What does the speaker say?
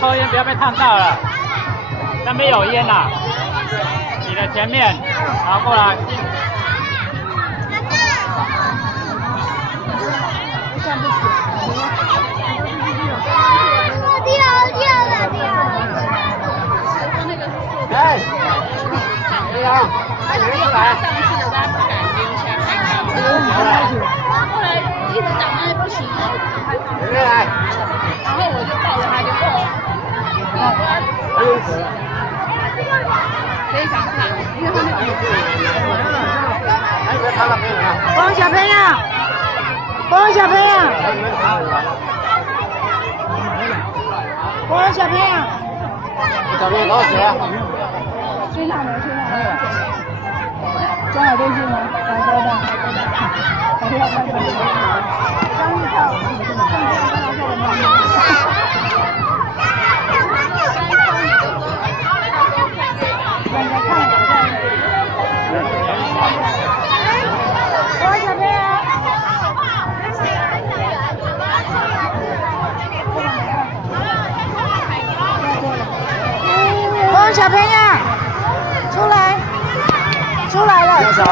抽烟，不要被烫到了。那边有烟呐，你的前面，好过来。哎，这样，哎，你出来。上去了，他不敢溜下来看。后来一直挡他不行，来。然后我就抱着他就过了。非常看，因为他那个。光小朋友，光小朋友，光小朋友，小朋友多少？身上没，装好东西吗？来，高的，不要看这个，刚一跳，小朋友，出来了，出来！